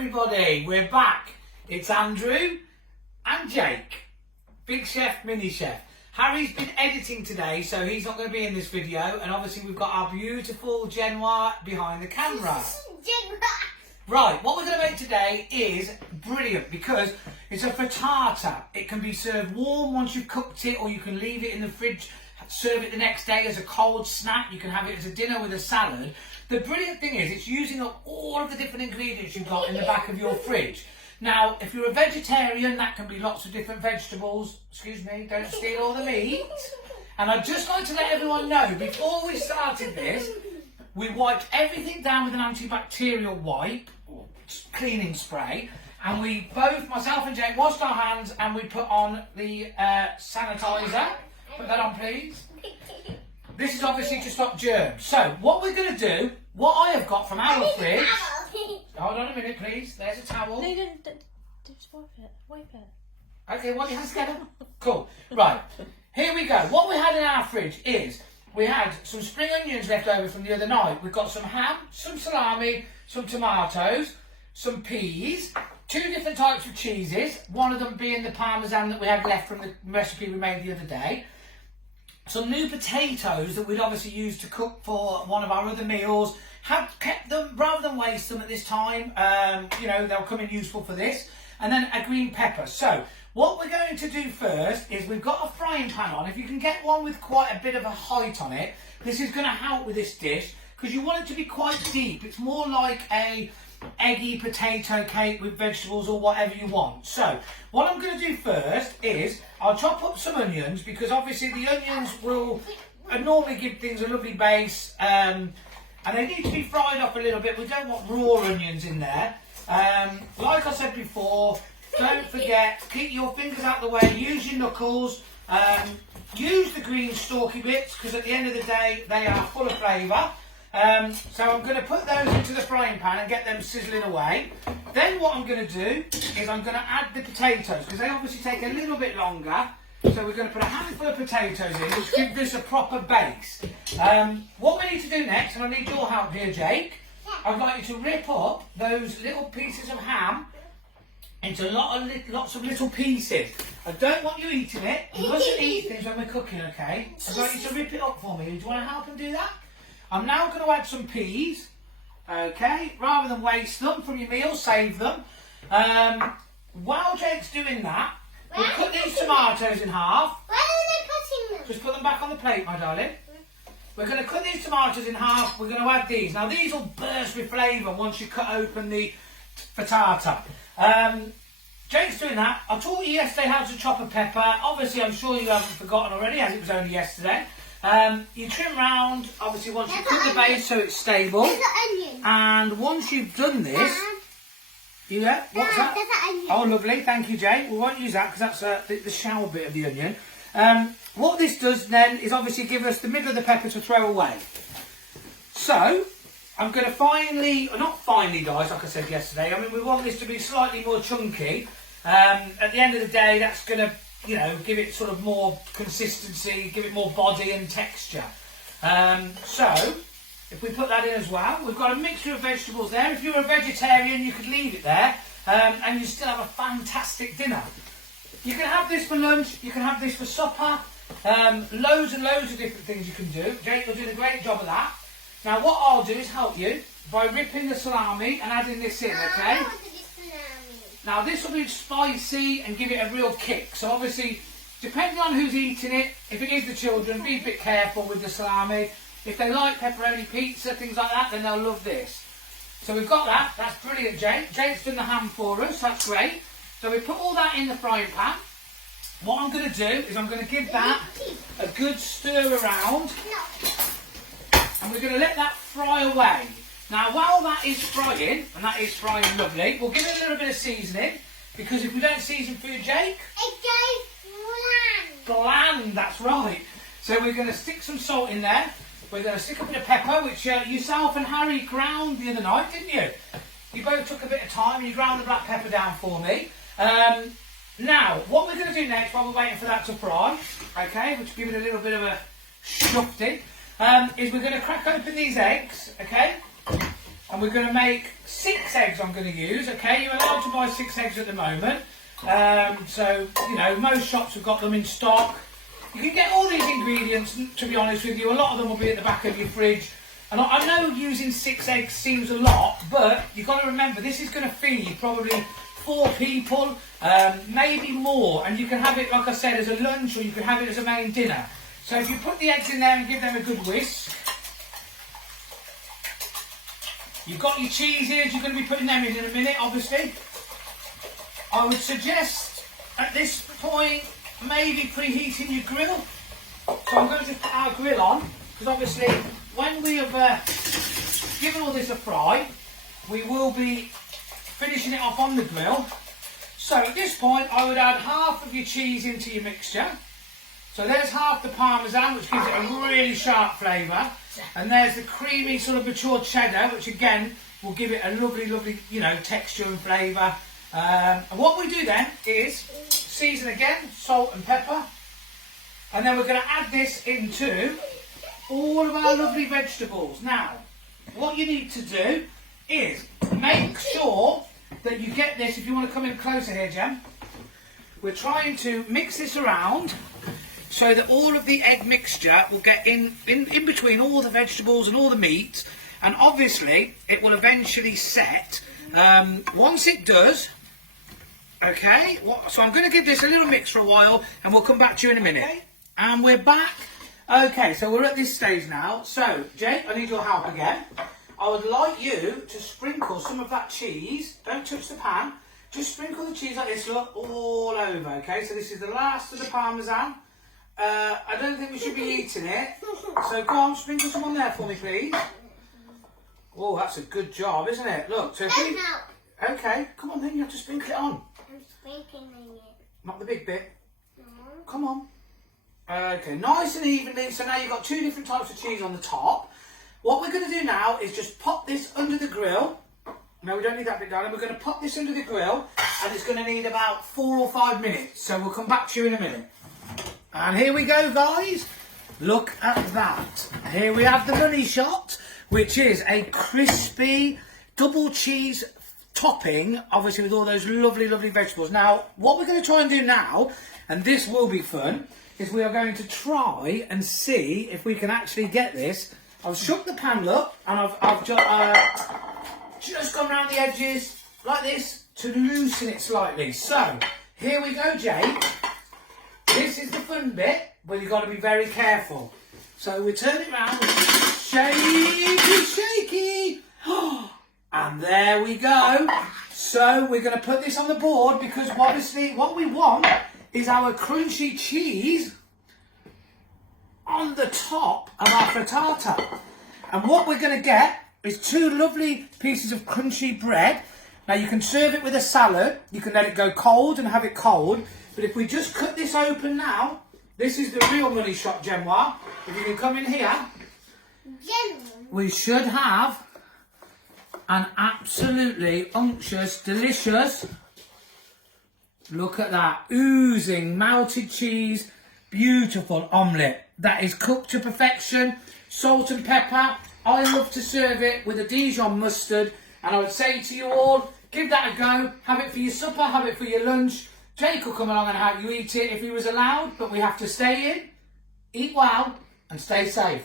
everybody, we're back. It's Andrew and Jake, big chef, mini chef. Harry's been editing today, so he's not going to be in this video, and obviously we've got our beautiful Genoa behind the camera. Right, what we're going to make today is brilliant because it's a frittata. It can be served warm once you've cooked it, or you can leave it in the fridge, serve it the next day as a cold snack. You can have it as a dinner with a salad. The brilliant thing is it's using up all of the different ingredients you've got in the back of your fridge. Now, if you're a vegetarian, that can be lots of different vegetables. Excuse me, don't steal all the meat. And I'd just like to let everyone know, before we started this, we wiped everything down with an antibacterial wipe, or cleaning spray, and we both, myself and Jake, washed our hands and we put on the sanitizer. Put that on, please. This is obviously to stop germs. So, what we're going to do, what I have got from our fridge... Hold on a minute, please. There's a towel. No, just wipe it. Okay, what you have together? Cool. Right, here we go. What we had in our fridge is, we had some spring onions left over from the other night. We've got some ham, some salami, some tomatoes, some peas, 2 different types of cheeses, one of them being the parmesan that we had left from the recipe we made the other day. Some new potatoes that we'd obviously use to cook for one of our other meals. Have kept them, rather than waste them at this time, you know, they'll come in useful for this. And then a green pepper. So, what we're going to do first is we've got a frying pan on. If you can get one with quite a bit of a height on it, this is going to help with this dish, because you want it to be quite deep. It's more like a eggy potato cake with vegetables or whatever you want. So, what I'm going to do first is I'll chop up some onions, because obviously the onions will normally give things a lovely base, and they need to be fried up a little bit. We don't want raw onions in there. Like I said before, don't forget, keep your fingers out of the way, use your knuckles, use the green stalky bits, because at the end of the day they are full of flavour. So I'm going to put those into the frying pan and get them sizzling away. Then what I'm going to do is I'm going to add the potatoes, because they obviously take a little bit longer. So we're going to put a handful of potatoes in, which give this a proper base. What we need to do next, and I need your help here, Jake, I'd like you to rip up those little pieces of ham into lots of little pieces. I don't want you eating it. You mustn't eat things when we're cooking, okay? I'd like you to rip it up for me. Do you want to help and do that? I'm now going to add some peas, okay? Rather than waste them from your meal, save them. While Jake's doing that, we'll cut these tomatoes in half. Where are they putting them? Just put them back on the plate, my darling. We're going to cut these tomatoes in half. We're going to add these. Now, these will burst with flavour once you cut open the frittata. Jake's doing that. I taught you yesterday how to chop a pepper. Obviously, I'm sure you haven't forgotten already, as it was only yesterday. You trim round, obviously, once you cut the base so it's stable. And once you've done this... Yeah, what's that? Oh, lovely. Thank you, Jake. We won't use that because that's the shell bit of the onion. What this does then is obviously give us the middle of the pepper to throw away. So, I'm going to not finely guys, like I said yesterday. I mean, we want this to be slightly more chunky. At the end of the day, that's going to, you know, give it sort of more consistency, give it more body and texture. So, if we put that in as well, we've got a mixture of vegetables there. If you're a vegetarian, you could leave it there, and you still have a fantastic dinner. You can have this for lunch, you can have this for supper, loads and loads of different things you can do. Jake will do a great job of that. Now what I'll do is help you by ripping the salami and adding this in, okay? Now this will be spicy and give it a real kick. So obviously, depending on who's eating it, if it is the children, be a bit careful with the salami. If they like pepperoni pizza, things like that, then they'll love this. So we've got that. That's brilliant, Jake. Jake's done the ham for us. That's great. So we put all that in the frying pan. What I'm going to do is I'm going to give that a good stir around. And we're going to let that fry away. Now, while that is frying, and that is frying lovely, we'll give it a little bit of seasoning. Because if we don't season food, Jake... It goes bland. Bland, that's right. So we're going to stick some salt in there. We're going to stick a bit of pepper, which yourself and Harry ground the other night, didn't you? You both took a bit of time and you ground the black pepper down for me. Now, what we're going to do next, while we're waiting for that to fry, okay, which will give it a little bit of a shufting, is we're going to crack open these eggs, okay? And we're going to make 6 eggs I'm going to use, okay? You're allowed to buy 6 eggs at the moment. So, you know, most shops have got them in stock. You can get all these ingredients, to be honest with you. A lot of them will be at the back of your fridge. And I know using 6 eggs seems a lot, but you've got to remember, this is going to feed probably 4 people, maybe more. And you can have it, like I said, as a lunch, or you can have it as a main dinner. So if you put the eggs in there and give them a good whisk. You've got your cheeses, you're going to be putting them in a minute, obviously. I would suggest, at this point, maybe preheating your grill. So I'm going to just put our grill on, because obviously when we have given all this a fry, we will be finishing it off on the grill. So at this point I would add half of your cheese into your mixture. So there's half the parmesan, which gives it a really sharp flavour. And there's the creamy sort of matured cheddar, which again will give it a lovely, lovely, you know, texture and flavour. And what we do then is season again, salt and pepper. And then we're going to add this into all of our lovely vegetables. Now, what you need to do is make sure that you get this, if you want to come in closer here, Jem. We're trying to mix this around so that all of the egg mixture will get in between all the vegetables and all the meat. And obviously, it will eventually set. Once it does, okay, so I'm going to give this a little mix for a while and we'll come back to you in a minute. Okay. And we're back. Okay, so we're at this stage now. So, Jake, I need your help again. I would like you to sprinkle some of that cheese. Don't touch the pan. Just sprinkle the cheese like this, look, all over, okay? So this is the last of the parmesan. I don't think we should be eating it. So go on, sprinkle some on there for me, please. Oh, that's a good job, isn't it? Look, so if we... Okay, come on then, you have to sprinkle it on. I'm sprinkling it. Not the big bit. No. Come on. Okay, nice and evenly. So now you've got 2 different types of cheese on the top. What we're going to do now is just pop this under the grill. No, we don't need that bit, darling. We're going to pop this under the grill, and it's going to need about 4 or 5 minutes. So we'll come back to you in a minute. And here we go, guys. Look at that. Here we have the money shot, which is a crispy double cheese topping, obviously with all those lovely, lovely vegetables. Now, what we're going to try and do now, and this will be fun, is we are going to try and see if we can actually get this. I've shook the pan up, and I've just gone around the edges like this to loosen it slightly. So, here we go, Jake. This is the fun bit, but you've got to be very careful. So we turn it round, shaky, shaky. And there we go. So we're going to put this on the board because obviously what we want is our crunchy cheese on the top of our frittata. And what we're going to get is 2 lovely pieces of crunchy bread. Now you can serve it with a salad. You can let it go cold and have it cold. But if we just cut this open now, this is the real money shot, Genoa. If you can come in here, we should have an absolutely unctuous, delicious, look at that, oozing melted cheese, beautiful omelette. That is cooked to perfection, salt and pepper. I love to serve it with a Dijon mustard. And I would say to you all, give that a go. Have it for your supper, have it for your lunch. Jake will come along and help you eat it if he was allowed, but we have to stay in, eat well, and stay safe.